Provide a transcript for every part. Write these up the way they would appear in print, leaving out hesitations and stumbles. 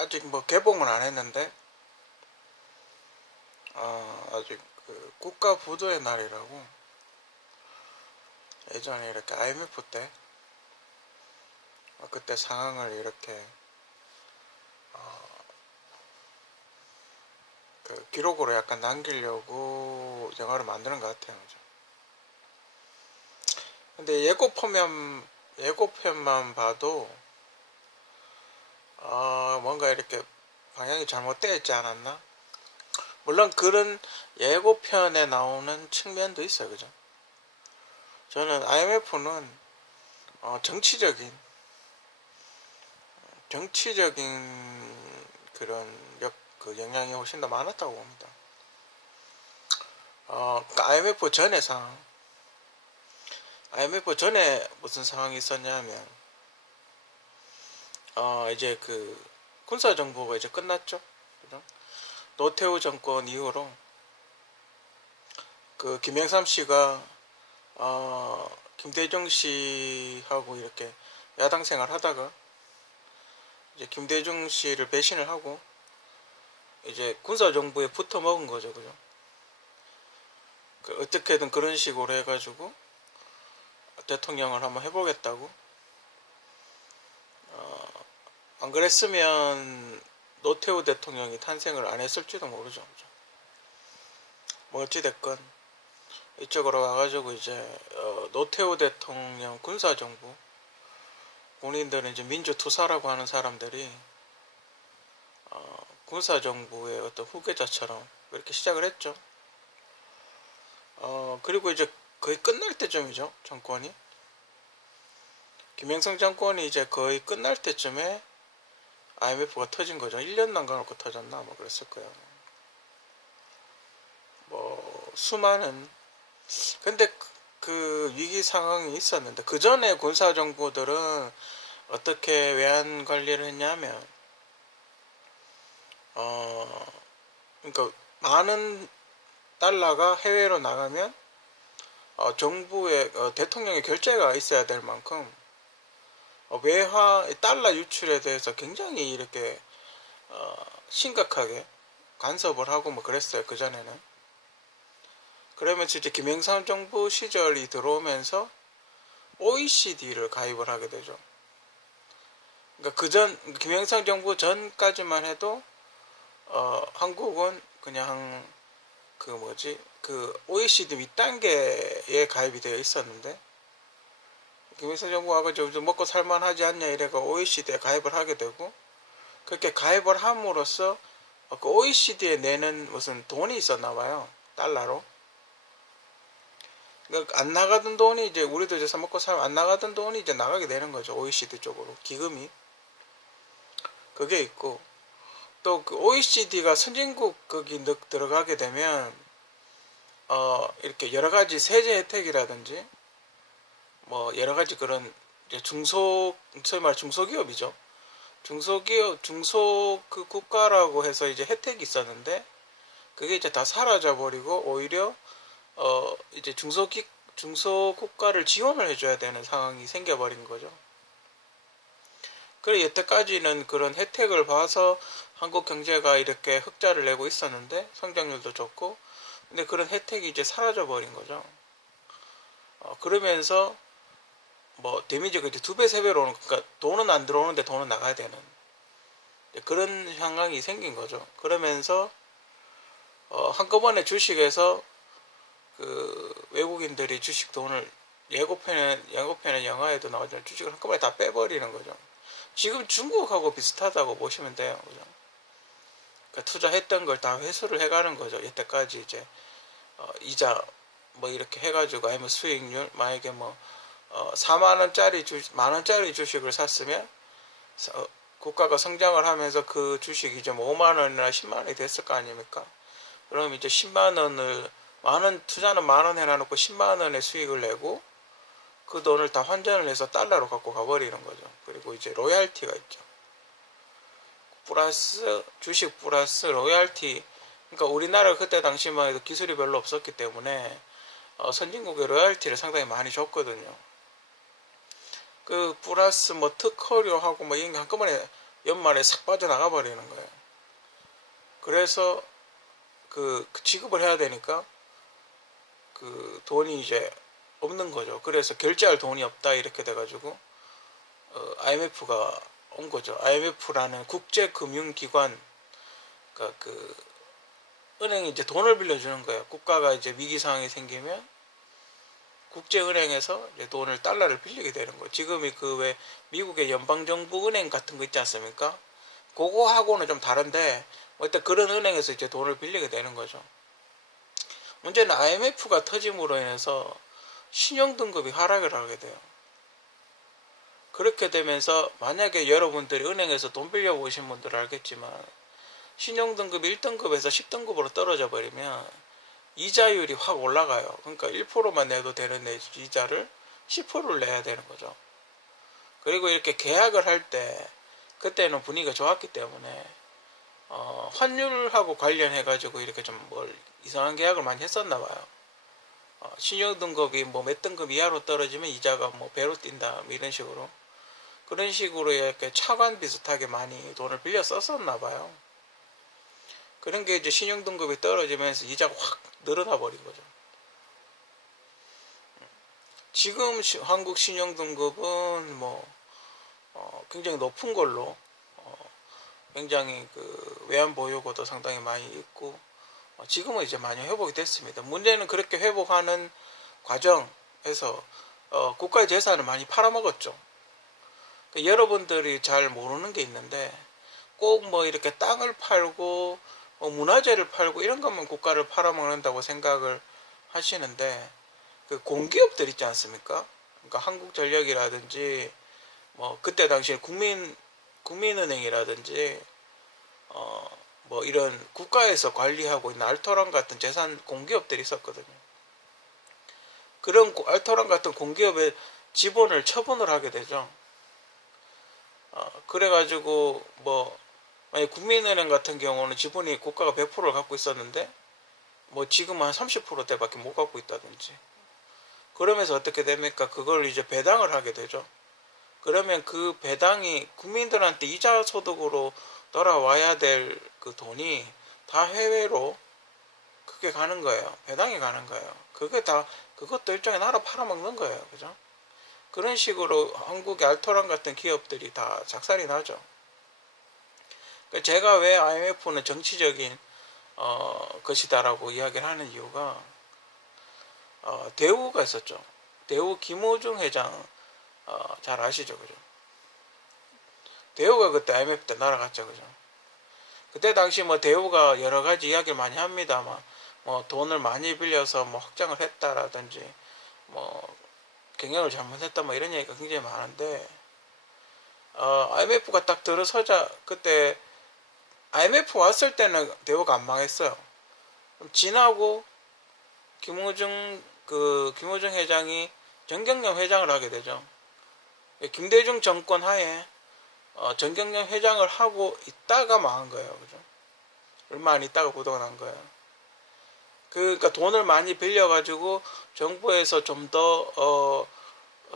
아직 뭐 개봉은 안 했는데 아직 그 국가 부도의 날이라고 예전에 이렇게 IMF 때 그때 상황을 이렇게 그 기록으로 약간 남기려고 영화를 만드는 것 같아요. 그죠? 근데 예고편만 봐도 뭔가 이렇게 방향이 잘못되어 있지 않았나? 물론 그런 예고편에 나오는 측면도 있어요. 그죠? 저는 IMF는 정치적인 그 영향이 훨씬 더 많았다고 봅니다. 그 IMF 전에 무슨 상황이 있었냐면, 이제 그 군사정부가 이제 끝났죠. 그죠? 노태우 정권 이후로 그 김영삼 씨가, 김대중 씨하고 이렇게 야당 생활 하다가, 이제 김대중 씨를 배신을 하고, 이제 군사정부에 붙어 먹은 거죠. 그죠? 그 어떻게든 그런 식으로 해가지고, 대통령을 한번 해보겠다고. 안 그랬으면 노태우 대통령이 탄생을 안 했을지도 모르죠. 뭐 어찌됐건 이쪽으로 와가지고 이제 노태우 대통령 군사정부, 본인들은 이제 민주투사라고 하는 사람들이 군사정부의 어떤 후계자처럼 그렇게 시작을 했죠. 그리고 이제 거의 끝날 때쯤이죠. 정권이 김영삼 정권이 이제 거의 끝날 때쯤에 IMF가 터진 거죠. 1년 남겨놓고 터졌나 뭐 그랬을 거예요. 뭐 수많은, 근데 그 위기 상황이 있었는데, 그 전에 군사 정부들은 어떻게 외환 관리를 했냐면, 그러니까 많은 달러가 해외로 나가면 정부의 대통령의 결재가 있어야 될 만큼 외화 달러 유출에 대해서 굉장히 이렇게 심각하게 간섭을 하고 뭐 그랬어요. 그 전에는. 그러면서 이제 김영삼 정부 시절이 들어오면서 OECD를 가입을 하게 되죠. 그러니까 김영삼 정부 전까지만 해도 한국은 그냥 그 OECD 윗단계에 가입이 되어 있었는데, 김영삼 정부 와가지고 좀 먹고 살만하지 않냐 이래가 OECD에 가입을 하게 되고, 그렇게 가입을 함으로써 그 OECD에 내는 무슨 돈이 있었나 봐요. 달러로. 그러니까 안 나가던 돈이 이제 우리도 이제 사먹고 살면 안 나가던 돈이 이제 나가게 되는 거죠. OECD 쪽으로 기금이. 그게 있고, 또 그 OECD가 선진국 거기 들어가게 되면 이렇게 여러 가지 세제 혜택이라든지 뭐 여러 가지 그런 이제 소위 말 중소기업이죠. 중소 그 국가라고 해서 이제 혜택이 있었는데, 그게 이제 다 사라져 버리고 오히려 이제 중소 국가를 지원을 해줘야 되는 상황이 생겨버린 거죠. 그래 여태까지는 그런 혜택을 봐서 한국 경제가 이렇게 흑자를 내고 있었는데, 성장률도 좋고, 근데 그런 혜택이 이제 사라져 버린 거죠. 그러면서 뭐 데미지가 이제 두 배, 세 배로 오는, 그러니까 돈은 안 들어오는데 돈은 나가야 되는 그런 상황이 생긴 거죠. 그러면서 한꺼번에 주식에서 그 외국인들이 주식 돈을 예고편에 영화에도 나오지만 주식을 한꺼번에 다 빼버리는 거죠. 지금 중국하고 비슷하다고 보시면 돼요. 그죠? 그러니까 투자했던 걸 다 회수를 해가는 거죠. 여태까지 이제 이자 뭐 이렇게 해가지고, 아니면 수익률, 만약에 뭐 10,000원짜리 주식을 샀으면 국가가 성장을 하면서 그 주식이 이제 뭐 5만원이나 10만원이 됐을 거 아닙니까? 그럼 이제 10만원을 투자는 10,000원 해놔놓고 10만원의 수익을 내고, 그 돈을 다 환전을 해서 달러로 갖고 가버리는 거죠. 그리고 이제 로얄티가 있죠. 주식 플러스 로얄티. 그러니까 우리나라 그때 당시만 해도 기술이 별로 없었기 때문에 선진국의 로얄티를 상당히 많이 줬거든요. 그 플러스 뭐 특허료하고 뭐 이런 게 한꺼번에 연말에 싹 빠져나가 버리는 거예요. 그래서 그 지급을 해야 되니까 그 돈이 이제 없는 거죠. 그래서 결제할 돈이 없다 이렇게 돼가지고 IMF가 온 거죠. IMF라는 국제금융기관, 그러니까 그 은행이 이제 돈을 빌려주는 거예요. 국가가 이제 위기 상황이 생기면 국제은행에서 이제 돈을 달러를 빌리게 되는 거예요. 지금이 그 왜 미국의 연방정부 은행 같은 거 있지 않습니까? 그거하고는 좀 다른데 일단 그런 은행에서 이제 돈을 빌리게 되는 거죠. 문제는 IMF가 터짐으로 인해서 신용등급이 하락을 하게 돼요. 그렇게 되면서 만약에 여러분들이 은행에서 돈 빌려보신 분들은 알겠지만 신용등급 1등급에서 10등급으로 떨어져 버리면 이자율이 확 올라가요. 그러니까 1%만 내도 되는 이자를 10%를 내야 되는 거죠. 그리고 이렇게 계약을 할 때 그때는 분위기가 좋았기 때문에 환율하고 관련해 가지고 이렇게 좀 뭘 이상한 계약을 많이 했었나 봐요. 신용등급이 뭐 몇 등급 이하로 떨어지면 이자가 뭐 배로 뛴다 뭐 이런 식으로, 그런 식으로 이렇게 차관 비슷하게 많이 돈을 빌려 썼었나 봐요. 그런 게 이제 신용등급이 떨어지면서 이자가 확 늘어나 버린 거죠. 지금 한국 신용등급은 뭐 굉장히 높은 걸로, 굉장히 그 외환보유고도 상당히 많이 있고, 지금은 이제 많이 회복이 됐습니다. 문제는 그렇게 회복하는 과정에서 국가의 재산을 많이 팔아먹었죠. 그러니까 여러분들이 잘 모르는 게 있는데 꼭 뭐 이렇게 땅을 팔고 문화재를 팔고 이런 것만 국가를 팔아먹는다고 생각을 하시는데, 그 공기업들 있지 않습니까? 그러니까 한국전력이라든지 뭐 그때 당시에 국민은행이라든지 뭐 이런 국가에서 관리하고 있는 알토란 같은 재산 공기업들이 있었거든요. 그런 알토란 같은 공기업의 지분을 처분을 하게 되죠. 그래가지고 뭐 만약 국민은행 같은 경우는 지분이 국가가 100%를 갖고 있었는데 뭐 지금 한 30%대밖에 못 갖고 있다든지, 그러면서 어떻게 됩니까? 그걸 이제 배당을 하게 되죠. 그러면 그 배당이 국민들한테 이자 소득으로 돌아와야 될 그 돈이 다 해외로 그게 가는 거예요. 배당이 가는 거예요. 그게 다, 그것도 일종의 나라 팔아먹는 거예요. 그죠? 그런 식으로 한국의 알토란 같은 기업들이 다 작살이 나죠. 제가 왜 IMF는 정치적인 것이다라고 이야기를 하는 이유가, 대우가 있었죠. 대우 김호중 회장 잘 아시죠, 그죠? 대우가 그때 IMF 때 날아갔죠, 그죠? 그때 당시 뭐 대우가 여러 가지 이야기를 많이 합니다만, 뭐 돈을 많이 빌려서 뭐 확장을 했다라든지, 뭐 경영을 잘못했다 뭐 이런 얘기가 굉장히 많은데, IMF가 딱 들어서자, 그때 IMF 왔을 때는 대우가 안 망했어요. 지나고 김호중 회장이 정경련 회장을 하게 되죠. 김대중 정권 하에 정경련 회장을 하고 있다가 망한 거예요. 그죠? 얼마 안 있다가 부도가 난 거예요. 그러니까 돈을 많이 빌려가지고 정부에서 좀 더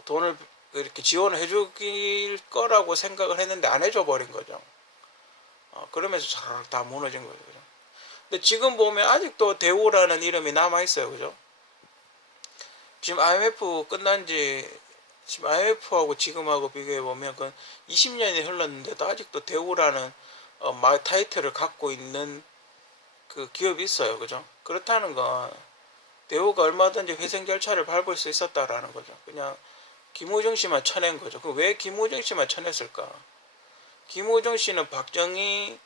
돈을 이렇게 지원을 해줄 거라고 생각을 했는데 안 해줘 버린 거죠. 그러면서 다 무너진 거죠. 그죠? 근데 지금 보면 아직도 대우라는 이름이 남아 있어요. 그죠? 지금 IMF 끝난 지, 지금 IMF하고 지금하고 비교해 보면 그 20년이 흘렀는데도 아직도 대우라는 타이틀을 갖고 있는 그 기업이 있어요. 그죠? 그렇다는 건 대우가 얼마든지 회생 절차를 밟을 수 있었다라는 거죠. 그냥 김호중 씨만 쳐낸 거죠. 왜 김호중 씨만 쳐냈을까? 김호중 씨는 박정희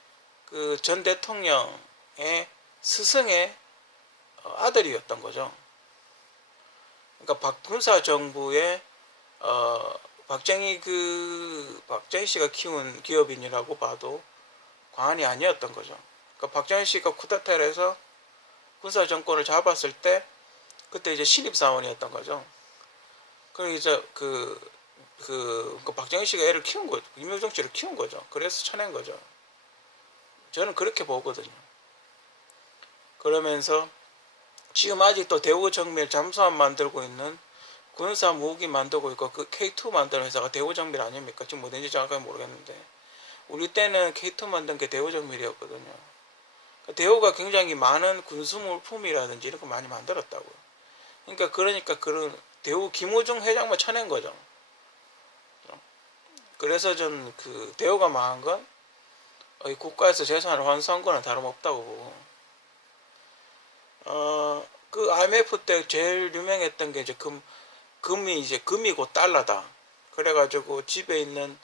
그 전 대통령의 스승의 아들이었던 거죠. 그러니까 군사 정부의 박정희 씨가 키운 기업인이라고 봐도 과언이 아니었던 거죠. 그러니까 박정희 씨가 쿠데타를 해서 군사 정권을 잡았을 때 그때 이제 신입사원이었던 거죠. 그리고 이제 박정희 씨가 애를 키운 거죠. 김효정 씨를 키운 거죠. 그래서 쳐낸 거죠. 저는 그렇게 보거든요. 그러면서 지금 아직도 대우정밀 잠수함 만들고 있는, 군사 무기 만들고 있고 그 K2 만드는 회사가 대우정밀 아닙니까? 지금 뭐든지 정확하게 모르겠는데 우리 때는 K2 만든 게 대우정밀이었거든요. 대우가 굉장히 많은 군수물품이라든지 이런 거 많이 만들었다고요. 그러니까 그런 대우 김호중 회장만 쳐낸 거죠. 그래서 전 그 대우가 망한 건 국가에서 재산을 환수한 거는 다름없다고 보고, 그 IMF 때 제일 유명했던 게 이제 금이고 달러다. 그래가지고 집에 있는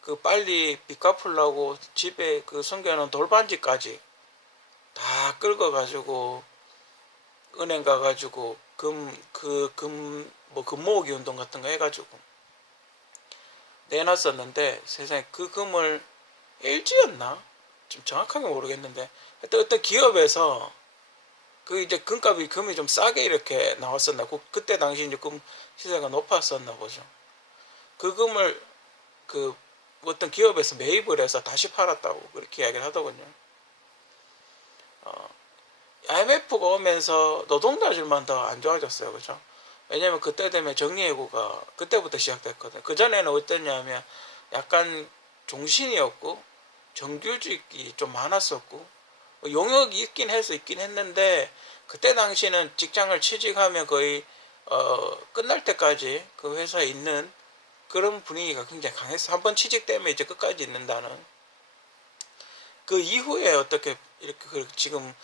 그 빨리 빚 갚으려고 집에 그 숨겨놓은 돌반지까지 다 긁어가지고 은행 가가지고 금 모으기 운동 같은 거 해가지고 내놨었는데, 세상에 그 금을 LG였나? 좀 정확하게 모르겠는데, 하여튼 어떤 기업에서 그 이제 금이 좀 싸게 이렇게 나왔었나? 그때 당시 이제 금 시세가 높았었나 보죠. 그 금을 그 어떤 기업에서 매입을 해서 다시 팔았다고 그렇게 이야기를 하더군요. IMF가 오면서 노동자들만 더 안 좋아졌어요, 그죠? 왜냐면 그때 되면 정리해고가 그때부터 시작됐거든요. 그 전에는 어땠냐면 약간 종신이었고 정규직이 좀 많았었고 용역이 있긴 했는데, 그때 당시는 직장을 취직하면 거의 끝날 때까지 그 회사에 있는 그런 분위기가 굉장히 강했어. 한번 취직되면 이제 끝까지 있는다는. 그 이후에 어떻게 이렇게 지금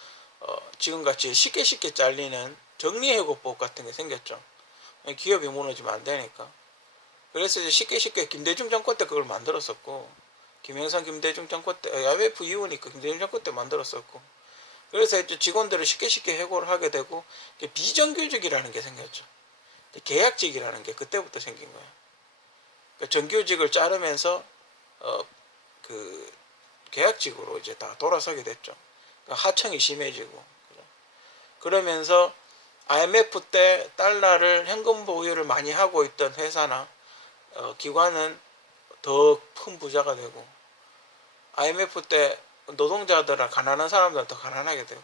같이 쉽게 잘리는 정리해고법 같은 게 생겼죠. 기업이 무너지면 안 되니까. 그래서 이제 쉽게 김대중 정권 때 그걸 만들었었고, 김영삼 김대중 정권 때 IMF 이후니까 김대중 정권 때 만들었었고, 그래서 이제 직원들을 쉽게 해고를 하게 되고, 비정규직이라는 게 생겼죠. 계약직이라는 게 그때부터 생긴 거예요. 그러니까 정규직을 자르면서 그 계약직으로 이제 다 돌아서게 됐죠. 그러니까 하청이 심해지고, 그러면서 IMF 때 달러를 현금 보유를 많이 하고 있던 회사나 기관은 더 큰 부자가 되고, IMF 때 노동자들은 가난한 사람들은 더 가난하게 되고,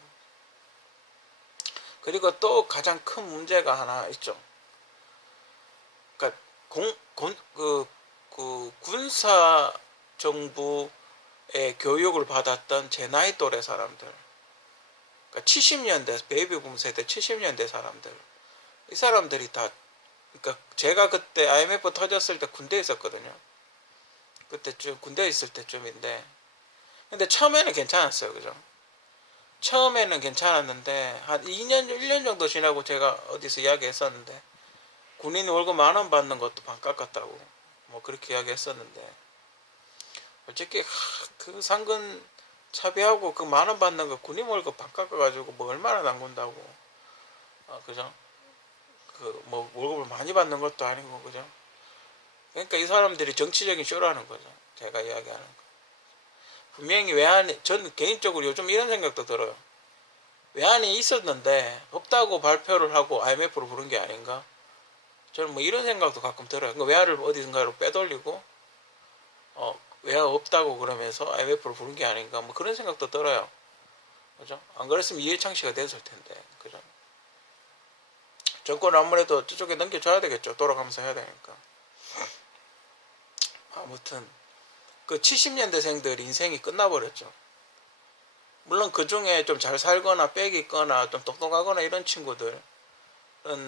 그리고 또 가장 큰 문제가 하나 있죠. 그러니까 군사 정부의 교육을 받았던 제 나이 또래 사람들, 그러니까 70년대 베이비붐 세대 70년대 사람들, 이 사람들이 다, 그러니까 제가 그때 IMF 터졌을 때 군대에 있었거든요. 그때쯤 군대에 있을 때쯤인데, 근데 처음에는 괜찮았어요, 그죠? 처음에는 괜찮았는데 한 2년 1년 정도 지나고 제가 어디서 이야기했었는데, 군인이 월급 10,000원 받는 것도 반값 같다고 뭐 그렇게 이야기했었는데, 솔직히 그 상근 차비하고 그 10,000원 받는 거 군인 월급 반값 가가지고 뭐 얼마나 남군다고. 그죠? 그 뭐 월급을 많이 받는 것도 아니고, 그죠? 그러니까 이 사람들이 정치적인 쇼라는 거죠, 제가 이야기하는 거. 분명히 외환이, 전 개인적으로 요즘 이런 생각도 들어요. 외환이 있었는데 없다고 발표를 하고 IMF로 부른 게 아닌가? 저는 뭐 이런 생각도 가끔 들어요. 그러니까 외환을 어디선가로 빼돌리고 외환 없다고 그러면서 IMF로 부른 게 아닌가? 뭐 그런 생각도 들어요. 그죠? 안 그랬으면 이해창 씨가 됐을 텐데, 그죠? 정권을 아무래도 저쪽에 넘겨줘야 되겠죠. 돌아가면서 해야 되니까. 아무튼 그 70년대생들 인생이 끝나버렸죠. 물론 그 중에 좀 잘 살거나 빽이 있거나 좀 똑똑하거나 이런 친구들은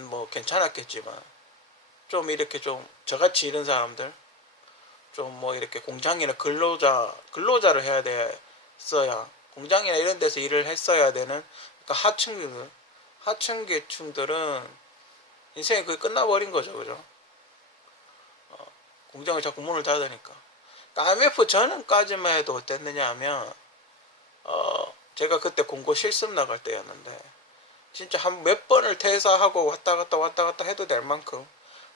뭐 괜찮았겠지만, 좀 이렇게 좀 저같이 이런 사람들, 좀 뭐 이렇게 공장이나 근로자를 해야 됐어야, 공장이나 이런 데서 일을 했어야 되는, 그러니까 하층계층들은 인생이 거의 끝나버린 거죠, 그죠? 공장을 자꾸 문을 닫으니까. IMF 전까지만 해도 어땠느냐 하면, 제가 그때 공고 실습 나갈 때였는데, 진짜 한 몇 번을 퇴사하고 왔다 갔다 해도 될 만큼,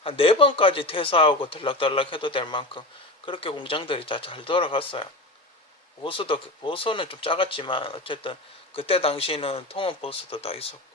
한 4번까지 퇴사하고 들락달락 해도 될 만큼 그렇게 공장들이 다 잘 돌아갔어요. 보수는 좀 작았지만 어쨌든 그때 당시는 통합 보수도 다 있었고,